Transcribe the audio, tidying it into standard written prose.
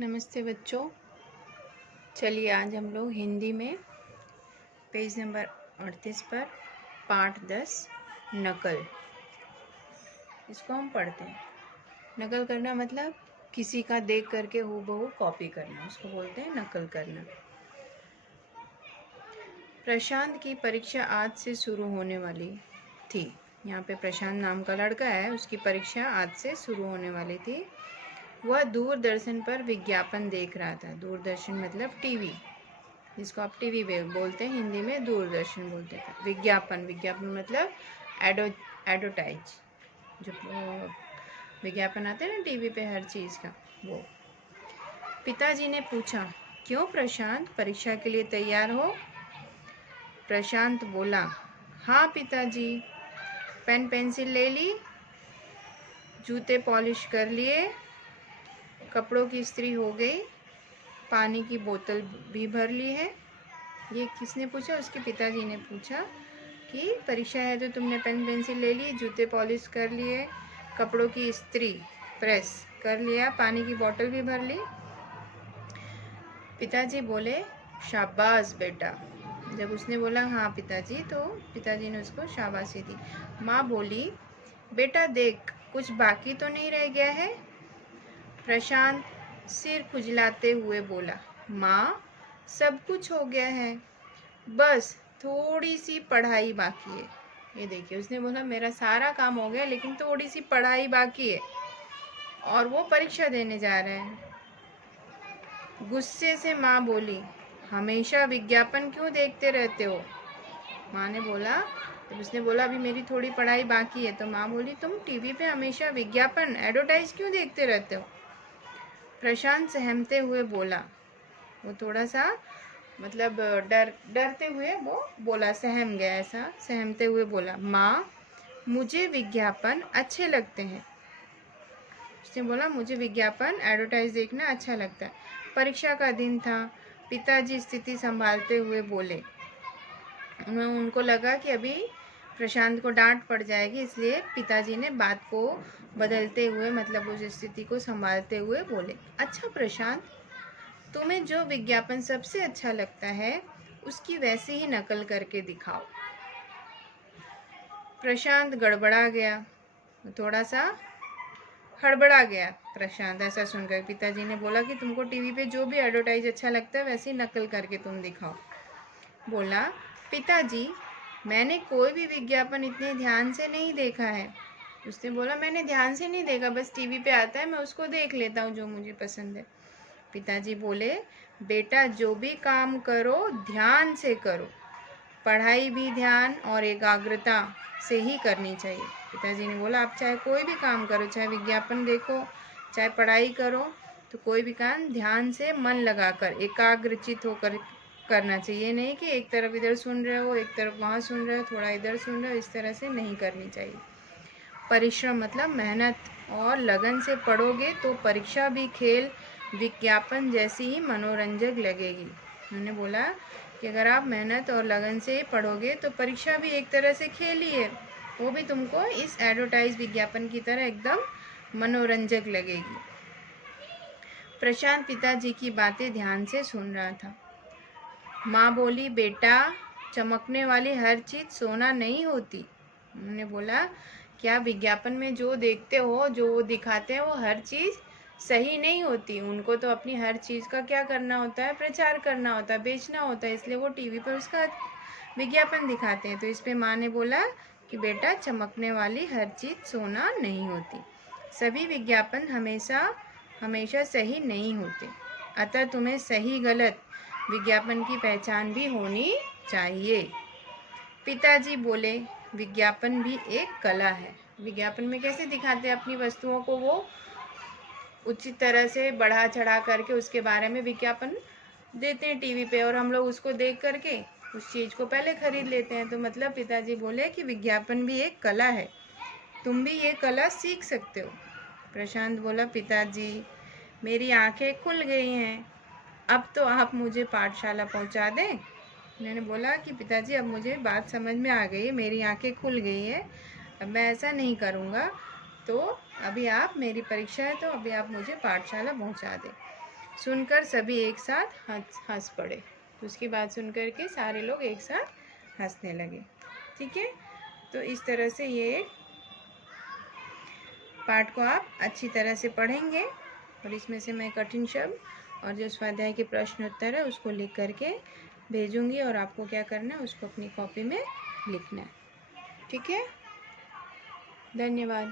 नमस्ते बच्चों। चलिए आज हम लोग हिंदी में पेज नंबर 38 पर पाठ 10 नकल, इसको हम पढ़ते हैं। नकल करना मतलब किसी का देख करके हूबहू कॉपी करना, उसको बोलते हैं नकल करना। प्रशांत की परीक्षा आज से शुरू होने वाली थी। यहाँ पे प्रशांत नाम का लड़का है, उसकी परीक्षा आज से शुरू होने वाली थी। वह दूरदर्शन पर विज्ञापन देख रहा था। दूरदर्शन मतलब टीवी, जिसको आप टीवी बोलते हैं, हिंदी में दूरदर्शन बोलते हैं। विज्ञापन, विज्ञापन मतलब एडवर्टाइज, जो विज्ञापन आते हैं ना टीवी पे हर चीज़ का, वो। पिताजी ने पूछा, क्यों प्रशांत, परीक्षा के लिए तैयार हो? प्रशांत बोला, हाँ पिताजी। पेन पेंसिल ले ली, जूते पॉलिश कर लिए, कपड़ों की इस्त्री हो गई, पानी की बोतल भी भर ली है। ये किसने पूछा? उसके पिताजी ने पूछा कि परीक्षा है तो तुमने पेन पेंसिल ले ली, जूते पॉलिश कर लिए, कपड़ों की इस्त्री प्रेस कर लिया, पानी की बोतल भी भर ली। पिताजी बोले, शाबाश बेटा। जब उसने बोला हाँ पिताजी, तो पिताजी ने उसको शाबाशी दी। माँ बोली, बेटा देख, कुछ बाकी तो नहीं रह गया है? प्रशांत सिर खुजलाते हुए बोला, माँ सब कुछ हो गया है, बस थोड़ी सी पढ़ाई बाकी है। ये देखिए, उसने बोला मेरा सारा काम हो गया लेकिन थोड़ी सी पढ़ाई बाकी है, और वो परीक्षा देने जा रहे हैं। गुस्से से माँ बोली, हमेशा विज्ञापन क्यों देखते रहते हो? माँ ने बोला, जब उसने बोला अभी मेरी थोड़ी पढ़ाई बाकी है, तो माँ बोली, तुम टीवी पे हमेशा विज्ञापन एडवर्टाइज क्यों देखते रहते हो? प्रशांत सहमते हुए बोला, वो थोड़ा सा मतलब डरते हुए वो बोला, सहम गया, ऐसा सहमते हुए बोला, माँ मुझे विज्ञापन अच्छे लगते हैं। उसने बोला मुझे विज्ञापन एडवर्टाइज देखना अच्छा लगता है। परीक्षा का दिन था। पिताजी स्थिति संभालते हुए बोले, उनको लगा कि अभी प्रशांत को डांट पड़ जाएगी, इसलिए पिताजी ने बात को बदलते हुए, मतलब उस स्थिति को संभालते हुए बोले, अच्छा प्रशांत, तुम्हें जो विज्ञापन सबसे अच्छा लगता है उसकी वैसी ही नकल करके दिखाओ। प्रशांत गड़बड़ा गया, थोड़ा सा हड़बड़ा गया प्रशांत ऐसा सुनकर। पिताजी ने बोला कि तुमको टीवी पे जो भी एडवर्टाइज अच्छा लगता है वैसे ही नकल करके तुम दिखाओ। बोला, पिताजी मैंने कोई भी विज्ञापन इतने ध्यान से नहीं देखा है। उसने बोला मैंने ध्यान से नहीं देखा, बस टीवी पे आता है, मैं उसको देख लेता हूँ जो मुझे पसंद है। पिताजी बोले, बेटा जो भी काम करो ध्यान से करो, पढ़ाई भी ध्यान और एकाग्रता से ही करनी चाहिए। पिताजी ने बोला, आप चाहे कोई भी काम करो, चाहे विज्ञापन देखो, चाहे पढ़ाई करो, तो कोई भी काम ध्यान से मन लगाकर एकाग्रचित होकर करना चाहिए। नहीं कि एक तरफ इधर सुन रहे हो, एक तरफ वहाँ सुन रहे हो, थोड़ा इधर सुन रहे हो, इस तरह से नहीं करनी चाहिए। परिश्रम मतलब मेहनत और लगन से पढ़ोगे तो परीक्षा भी खेल विज्ञापन जैसी ही मनोरंजक लगेगी। उन्होंने बोला कि अगर आप मेहनत और लगन से पढ़ोगे तो परीक्षा भी एक तरह से खेल ही है, वो भी तुमको इस एडवर्टाइज विज्ञापन की तरह एकदम मनोरंजक लगेगी। प्रशांत पिताजी की बातें ध्यान से सुन रहा था। माँ बोली, बेटा चमकने वाली हर चीज़ सोना नहीं होती। उन्होंने बोला, क्या विज्ञापन में जो देखते हो, जो वो दिखाते हैं, वो हर चीज़ सही नहीं होती। उनको तो अपनी हर चीज़ का क्या करना होता है, प्रचार करना होता है, बेचना होता है, इसलिए वो टीवी पर उसका विज्ञापन दिखाते हैं। तो इस पे माँ ने बोला कि बेटा चमकने वाली हर चीज़ सोना नहीं होती, सभी विज्ञापन हमेशा हमेशा सही नहीं होते, अतः तुम्हें सही गलत विज्ञापन की पहचान भी होनी चाहिए। पिताजी बोले, विज्ञापन भी एक कला है। विज्ञापन में कैसे दिखाते हैं अपनी वस्तुओं को, वो उचित तरह से बढ़ा चढ़ा करके उसके बारे में विज्ञापन देते हैं टीवी पे, और हम लोग उसको देख करके उस चीज़ को पहले खरीद लेते हैं। तो मतलब पिताजी बोले कि विज्ञापन भी एक कला है, तुम भी ये कला सीख सकते हो। प्रशांत बोला, पिताजी मेरी आंखें खुल गई हैं, अब तो आप मुझे पाठशाला पहुंचा दें। उन्होंने बोला कि पिताजी अब मुझे बात समझ में आ गई है, मेरी आंखें खुल गई है, अब मैं ऐसा नहीं करूँगा, तो अभी आप, मेरी परीक्षा है तो अभी आप मुझे पाठशाला पहुंचा दें। सुनकर सभी एक साथ हंस पड़े। तो उसकी बात सुन कर के सारे लोग एक साथ हंसने लगे। ठीक है, तो इस तरह से ये पाठ को आप अच्छी तरह से पढ़ेंगे और इसमें से मैं कठिन शब्द और जो स्वाध्याय के प्रश्न उत्तर है उसको लिख करके भेजूंगी और आपको क्या करना है उसको अपनी कॉपी में लिखना है। ठीक है, धन्यवाद।